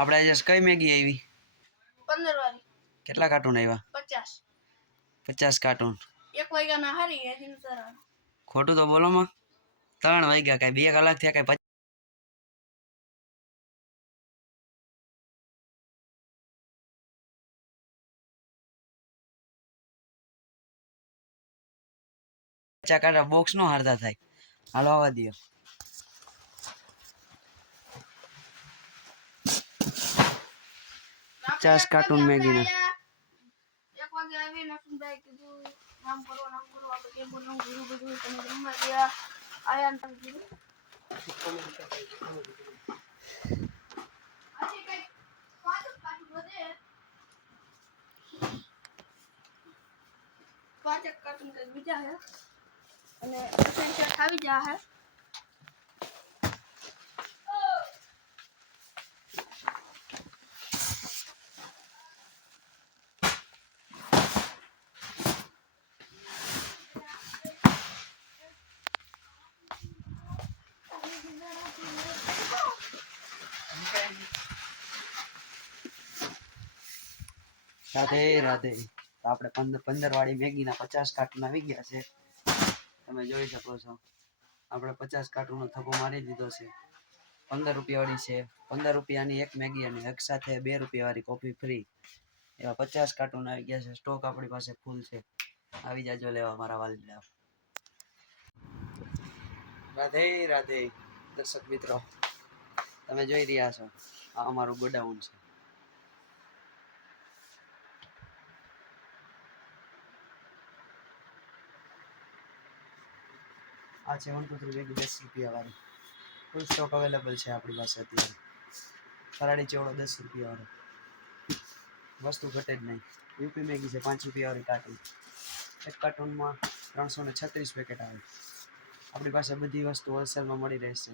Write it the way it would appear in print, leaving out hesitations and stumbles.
આપણે આજે કઈ મેગી આવી? 15 વાળી. કેટલા કાર્ટૂન આવ્યા? 50. 50 કાર્ટૂન. 1 વાગ્યાના હારી હે હિંસરા. ખોટું તો બોલો માં. 3 વાગ્યા કઈ 2 કલાક થયા કઈ 50 કાર્ટૂન બોક્સ નો હારતા થાય. હાલો આવવા દો. 50 કાર્ટૂન મેગી ના. 1 વાગે આવી નસુભાઈ કીધું નામ કરો આપણે કેમ બોલવું બધું તમે રમવા ગયા આયા ને તમે કીધું આજે કઈ 5 કાર્ટૂન વધે 5 કાર્ટૂન કઈ બીજા હે અને એસેન્શિયલ આવી ગયા હે. રાધે રાધે. આપણે 15 વાળી મેગી ના 50 કાર્ટૂન આવી ગયા છે. તમે જોઈ શકો છો આપણે 50 કાર્ટૂન નો થપ્પો મારી દીધો છે. 15 રૂપિયા વાળી છે. 15 રૂપિયાની એક મેગી અને એક સાથે 2 રૂપિયા વાળી કોફી ફ્રી. એવા 50 કાર્ટૂન આવી ગયા છે. સ્ટોક આપણી પાસે ફૂલ છે. આવી જાજો લેવા મારા વાલીડા. રાધે રાધે દર્શક મિત્રો, તમે જોઈ રહ્યા છો આ અમારું ગોડાઉન છે. આ છે 1 2 3 મેગી 10 રૂપિયા વાળી. ફૂલ સ્ટોક અવેલેબલ છે આપણી પાસે અત્યારે. ફરાળી ચેવડો 10 રૂપિયા વાળો. વસ્તુ ઘટે જ નહીં. યુપી મેગી છે 5 રૂપિયા વાળી કાર્ટૂન. એક કાર્ટૂનમાં 336 પેકેટ આવે. આપણી પાસે બધી વસ્તુ હોલસેલમાં મળી રહેશે.